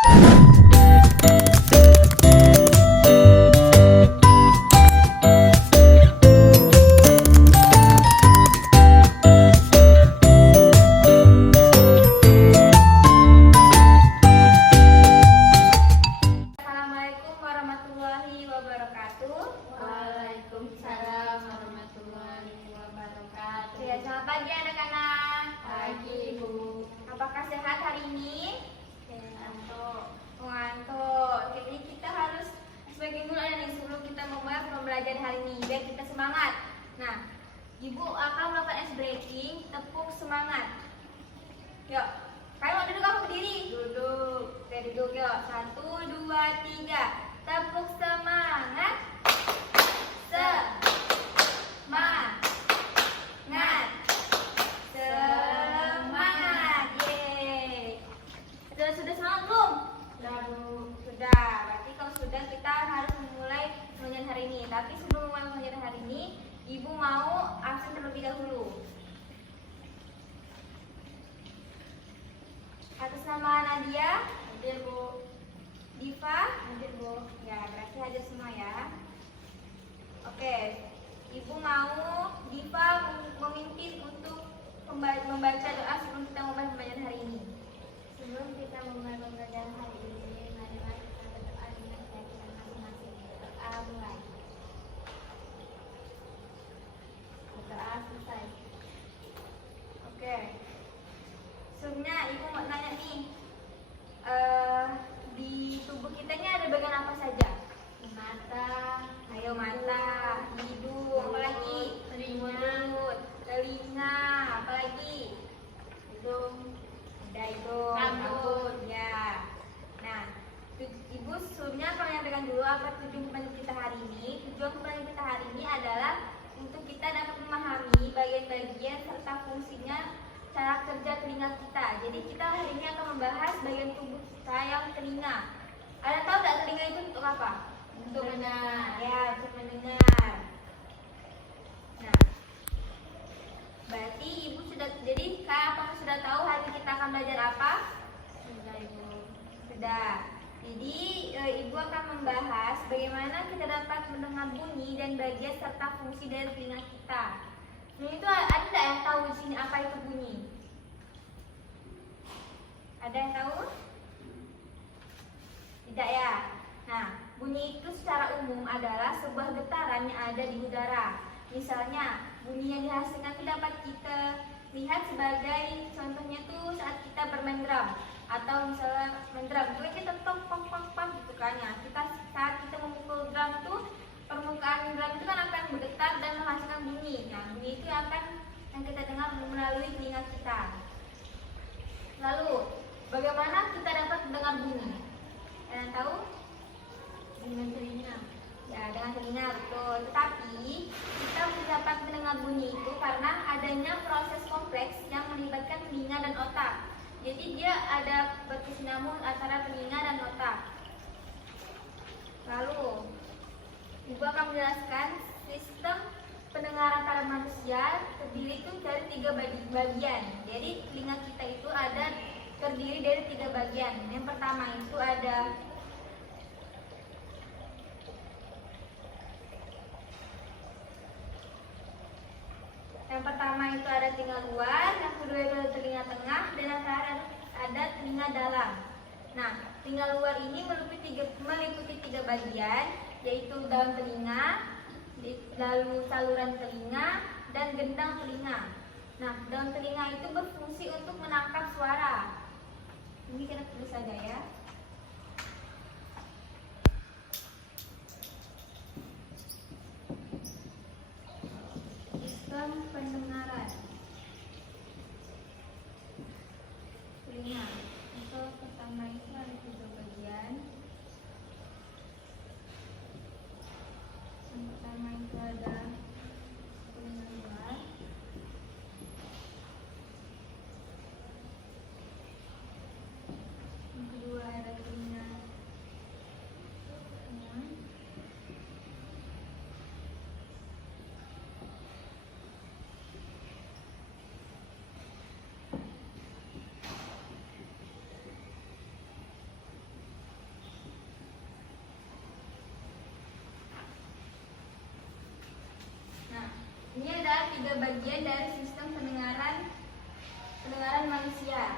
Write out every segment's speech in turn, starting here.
Assalamualaikum warahmatullahi wabarakatuh. Waalaikumsalam warahmatullahi wabarakatuh. Ya, selamat pagi anak-anak. Pagi, Bu. Apakah sehat hari ini? Ngantuk. Jadi kita harus sebagai dulu nih sebelum kita memulai pembelajaran hari ini biar kita semangat. Nah, Ibu akan melakukan ice breaking, tepuk semangat. Yuk, kalian mau duduk apa berdiri? Duduk. Oke, duduk yuk. 1, 2, 3. Tepuk semangat. Semangat. Semangat. Yeay. Sudah semangat belum? Sudah. Berarti kalau sudah kita harus memulai pembelajaran hari ini. Tapi sebelum memulai pembelajaran hari ini, Ibu mau absen terlebih dahulu. Atas nama Nadia, Hadir, Bu. Diva, Hadir, Bu. ya berarti hadir semua ya. Oke, Ibu mau Diva memimpin untuk membaca doa sebelum kita memulai pembelajaran hari ini. Sebelum kita memulai pembelajaran hari ini, marilah kita berdoa dengan keyakinan masing-masing. Doa mulai. Doa selesai. Oke. Sebelumnya Ibu mau nanya nih, di tubuh kita ini ada bagian apa saja? Mata, Ayo mata, hidung, apalagi? Mulut, telinga, apalagi? hidung, Ada hidung, rambut. ya. Nah, Ibu sebelumnya akan menyampaikan dulu apa tujuan pembelajaran kita hari ini. Tujuan pembelajaran kita hari ini adalah untuk kita dapat memahami bagian-bagian serta fungsinya cara kerja telinga kita. Jadi kita hari ini akan membahas bagian tubuh kita yang telinga. Ada tahu nggak telinga itu untuk apa? Untuk mendengar. Ya, untuk mendengar. Nah, berarti Ibu sudah, jadi Kak, apakah sudah tahu hari ini kita akan belajar apa? Sudah, Ibu. Sudah. Jadi Ibu akan membahas bagaimana kita dapat mendengar bunyi dan bagian serta fungsi dari telinga kita. Nah, itu ada nggak yang tahu di sini apa itu bunyi? Ada yang tahu? Tidak ya. Nah, bunyi itu secara umum adalah sebuah getaran yang ada di udara. Misalnya, bunyi yang dihasilkan itu dapat kita lihat sebagai contohnya tuh saat kita bermain drum atau misalnya main drum, kita tong pong pong pong gitu kan ya. Saat kita memukul drum tuh permukaan drum itu kan akan bergetar dan menghasilkan bunyi. Nah, bunyi itu akan yang kita dengar melalui telinga kita. Lalu, bagaimana kita dapat mendengar bunyi? Kalian tahu? Dengan telinga. Ya, dengan telinga, betul. Tetapi, kita bisa dapat mendengar bunyi itu karena adanya proses kompleks yang melibatkan telinga dan otak. Jadi, dia ada berkesinambungan antara telinga dan otak. Lalu, Ibu akan menjelaskan sistem pendengaran pada manusia terdiri itu dari 3 bagian. Jadi telinga kita itu terdiri dari 3 bagian. Yang pertama itu ada telinga luar, yang kedua itu ada telinga tengah, dan yang terakhir ada telinga dalam. Nah, telinga luar ini meliputi 3 bagian, yaitu daun telinga, lalu saluran telinga, dan gendang telinga. Nah, daun telinga itu berfungsi untuk menangkap suara. Ini kita tulis saja ya. Sistem pendengaran telinga. Untuk pertama itu ada 3 bagian. Yang pertama itu ada telinga luar, yang kedua ada telinga tengah, tiga bagian dari sistem pendengaran manusia.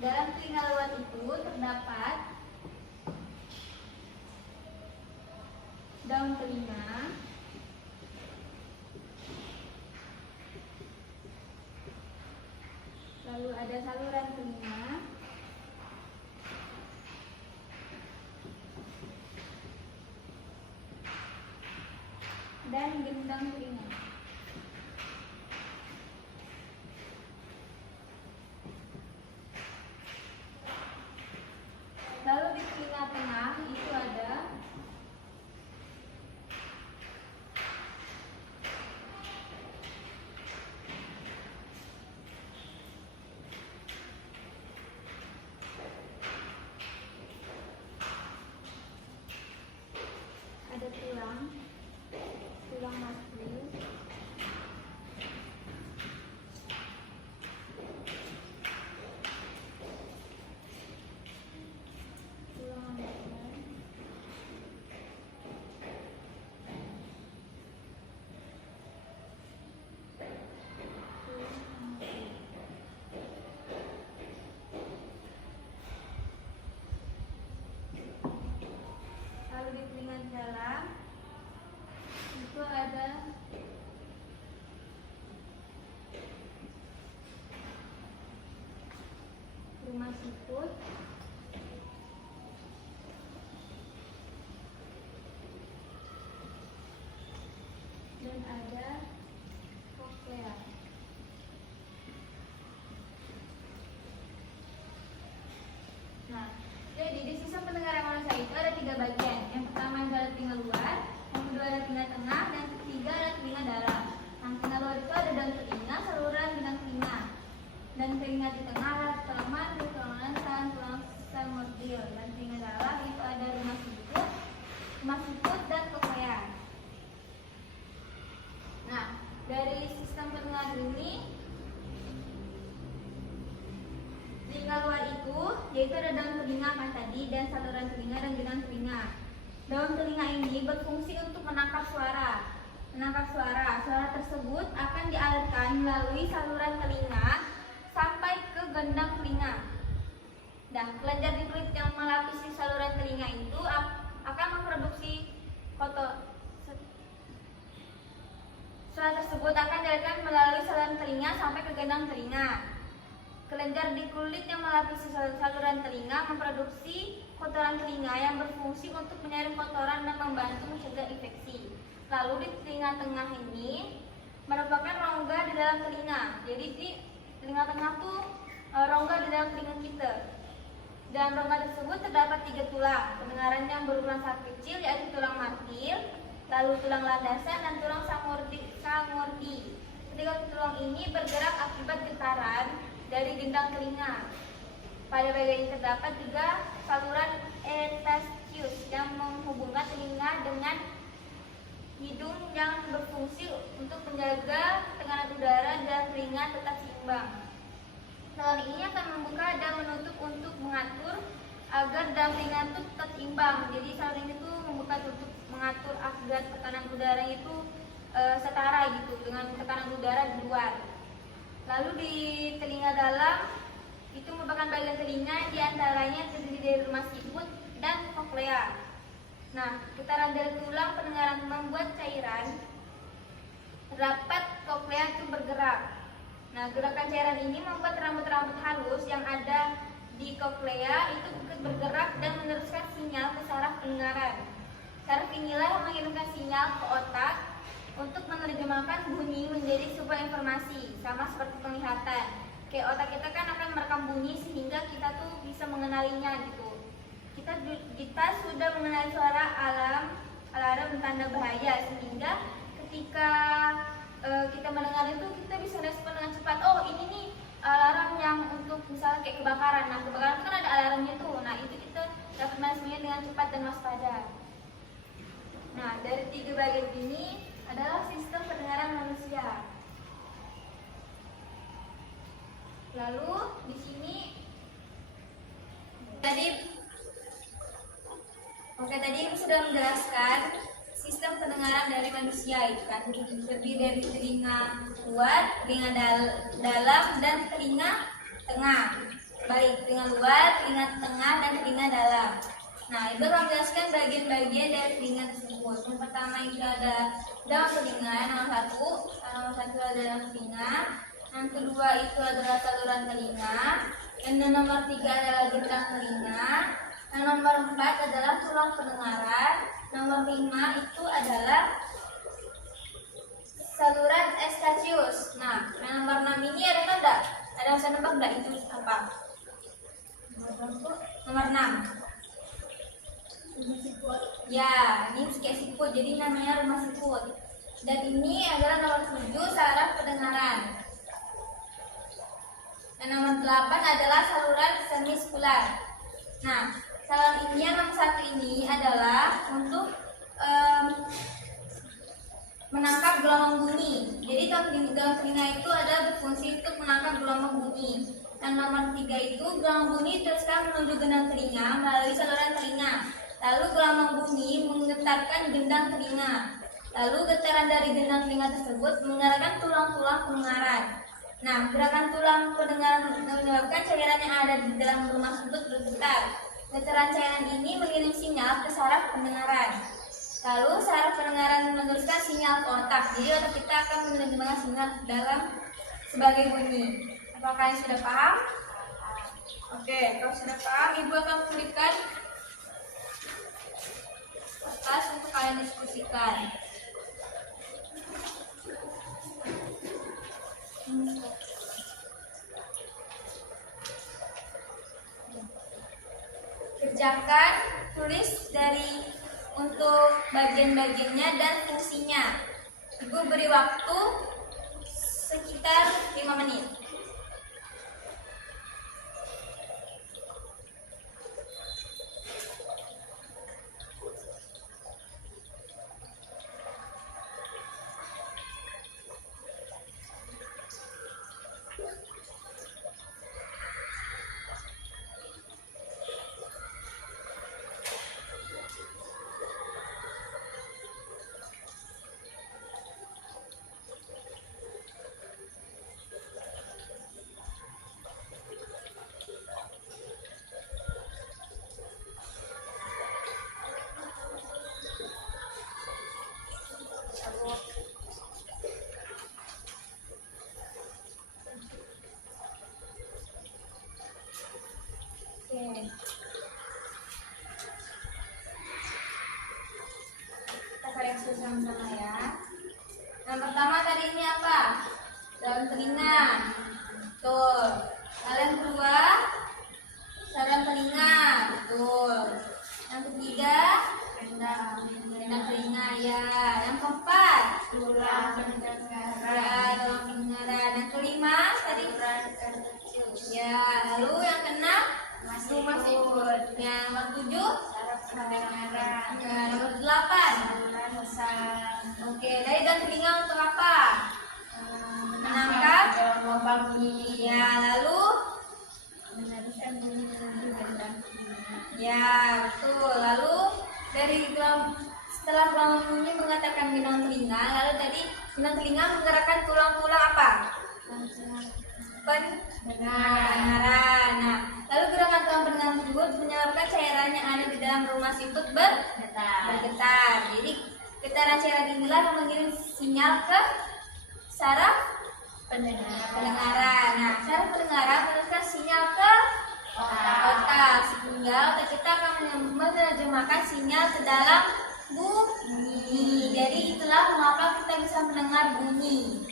Dalam telinga luar itu terdapat daun telinga, lalu ada saluran telinga, dan gendang telinga. Lalu di telinga tengah itu ada tulang maksud, tulang anggaran, lalu di telinga dalam itu ada rumah siput, dan ada koklea. Nah, jadi di sistem pendengaran manusia itu ada tiga bagian. Yang pertama adalah telinga luar, yang kedua adalah telinga tengah, dan ketiga adalah telinga dalam. Nah, telinga luar itu ada daun telinga, saluran gendang telinga, dan telinga di tengah adalah tulang madu, tulang lancang, tulang samordil, dan telinga dalam itu ada rumah siput dan koklea. Nah, dari sistem pendengaran ini, telinga luar itu yaitu ada daun telinga kan tadi, dan saluran telinga dan gendang telinga. Daun telinga ini berfungsi untuk menangkap suara. Suara tersebut akan dialirkan melalui saluran telinga sampai ke gendang telinga. Dan kelenjar di kulit yang melapisi saluran telinga itu akan memproduksi suara tersebut akan dialirkan melalui saluran telinga sampai ke gendang telinga. Kelenjar di kulit yang melapisi saluran telinga memproduksi kotoran telinga yang berfungsi untuk menyaring kotoran dan membantu mencegah infeksi. Lalu di telinga tengah ini merupakan rongga di dalam telinga. Jadi di telinga tengah tuh rongga di dalam telinga kita. Dalam rongga tersebut terdapat 3 tulang pendengaran yang berukuran sangat kecil, yaitu tulang martil, lalu tulang landasan, dan tulang samordi. Ketiga tulang ini bergerak akibat getaran dari gendang telinga. Pada bagian ini terdapat 3 saluran etastius yang menghubungkan telinga dengan hidung yang berfungsi untuk menjaga tekanan udara dan telinga tetap seimbang. Saluran ini akan membuka dan menutup untuk mengatur agar dalam telinga itu tetap seimbang. Jadi saluran ini tuh membuka tutup mengatur agar tekanan udara itu setara gitu dengan tekanan udara di luar. Lalu di telinga dalam itu merupakan bagian telinga diantaranya terdiri dari rumah siput dan koklea. Nah, getaran dari tulang pendengaran membuat cairan terdapat koklea itu bergerak. Nah, gerakan cairan ini membuat rambut-rambut halus yang ada di koklea itu ikut bergerak dan meneruskan sinyal ke saraf pendengaran. Saraf inilah yang mengirimkan sinyal ke otak untuk menerjemahkan bunyi menjadi sebuah informasi, sama seperti penglihatan. Kayak otak kita kan akan merekam bunyi sehingga kita tuh bisa mengenalinya gitu. Kita sudah mengenali suara alarm tanda bahaya, sehingga ketika kita mendengar itu kita bisa respon dengan cepat. Oh, ini nih alarm yang untuk misalnya kayak kebakaran. Nah, kebakaran kan ada alarmnya tuh. Nah, itu kita dapat meresponnya dengan cepat dan waspada. Nah, dari 3 bagian ini adalah sistem pendengaran manusia. Lalu di sini tadi ibu sudah menjelaskan sistem pendengaran dari manusia itu kan terdiri dari telinga luar, telinga dalam, dan telinga tengah. Baik, telinga luar, telinga tengah, dan telinga dalam. Nah, Ibu akan menjelaskan bagian-bagian dari telinga tersebut. Yang pertama itu ada dalam telinga, yang nomor satu ada dalam telinga. Yang kedua itu adalah saluran telinga. Yang nomor tiga adalah gendang telinga. Yang nomor 4 adalah tulang pendengaran. Nomor 5 itu adalah saluran Eustachius. Nah, yang nomor 6 ini ada enggak? Ada yang bisa nebak enggak itu apa? Nomor 6. Ya, ini kayak siput, jadi namanya rumah siput. Dan ini adalah nomor 7 saraf pendengaran. Dan nomor 8 adalah saluran semiskular. Nah, saluran ini yang nomor 1 ini adalah untuk menangkap gelombang bunyi. Jadi dalam telinga itu ada berfungsi untuk menangkap gelombang bunyi. Yang nomor 3 itu gelombang bunyi teruskan menuju gendang telinga melalui saluran telinga. Lalu gelombang bunyi menggetarkan gendang telinga. Lalu getaran dari gendang telinga tersebut menggerakkan tulang-tulang pendengaran. Nah, gerakan tulang pendengaran menyebabkan cairan yang ada di dalam rumah tersebut bergetar. Getaran cairan ini mengirim sinyal ke saraf pendengaran. Lalu saraf pendengaran meneruskan sinyal ke otak. Jadi otak kita akan menerjemahkan sinyal dalam sebagai bunyi. Apakah kalian sudah paham? Oke, kalau sudah paham, Ibu akan memberikan kertas untuk kalian diskusikan. Kerjakan, tulis dari untuk bagian-bagiannya dan fungsinya. Ibu beri waktu sekitar 5 menit. Kita koreksi sama-sama ya. Yang pertama tadi ini apa? Dalam telinga. Betul. Lalu yang kedua, saluran telinga. Betul. Yang ketiga, gendang telinga ya. Yang keempat, tulang pendengaran. Ya, tulang pendengaran. Yang kelima tadi ya. Lalu yang keenam, rumah siput. Yang nomor 7, saraf pendengaran. Ya, nomor 8, oke, dari dan telinga untuk apa? Menangkap gelombang bunyi. Ya, lalu meneruskan bunyi menuju gendang telinga. Ya, betul. Lalu dari setelah gelombang bunyi mengatakan gendang telinga, lalu tadi gendang telinga menggerakkan tulang-tulang apa? Pendengaran. Nah, lalu gerakan tulang pendengaran tersebut menyebabkan cairan yang ada di dalam rumah siput bergetar. Jadi getaran cairan inilah yang mengirim sinyal ke saraf pendengaran. Nah, saraf pendengaran meneruskan sinyal ke otak sehingga otak kita akan menerjemahkan sinyal ke dalam bunyi. Jadi itulah mengapa kita bisa mendengar bunyi.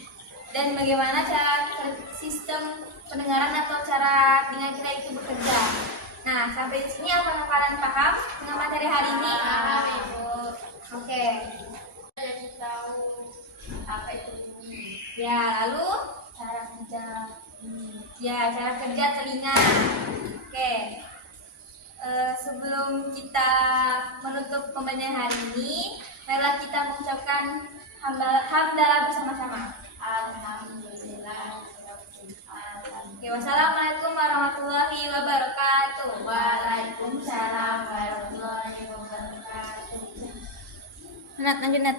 Dan bagaimana cara sistem pendengaran atau cara telinga kita itu bekerja. Nah, sampai di sini apakah kalian paham dengan materi hari ini? Paham, Ibu. Oke. Jadi tahu apa itu bunyi. Ya, lalu cara kerja ya, cara kerja telinga. Oke. Sebelum kita menutup pembelajaran hari ini, marilah kita mengucapkan hamdalah bersama-sama. Alhamdulillah. Oke, wassalamualaikum warahmatullahi wabarakatuh. Waalaikumsalam warahmatullahi wabarakatuh. Nat, lanjut Nat.